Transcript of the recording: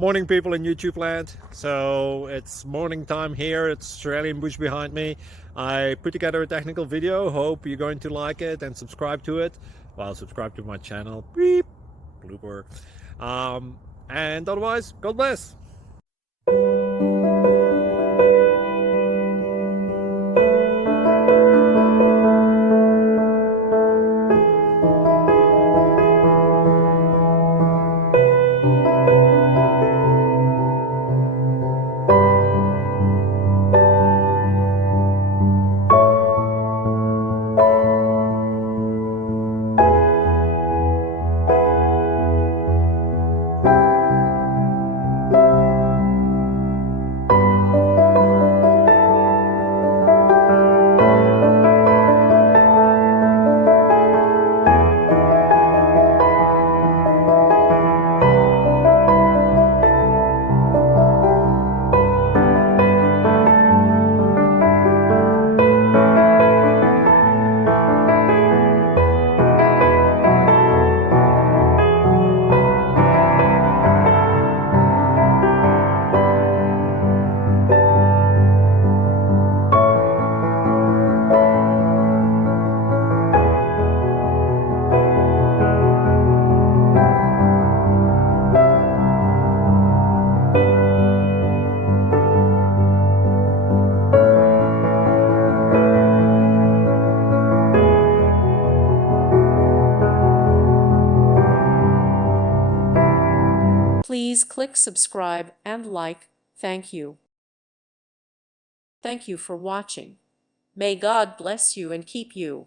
Morning, people in YouTube land. So it's morning time here. It's Australian bush behind me. I put together a technical video. Hope you're going to like it and subscribe to it. Well, subscribe to my channel. Beep, blooper. And otherwise, God bless. Please click subscribe and like. Thank you. Thank you for watching. May God bless you and keep you.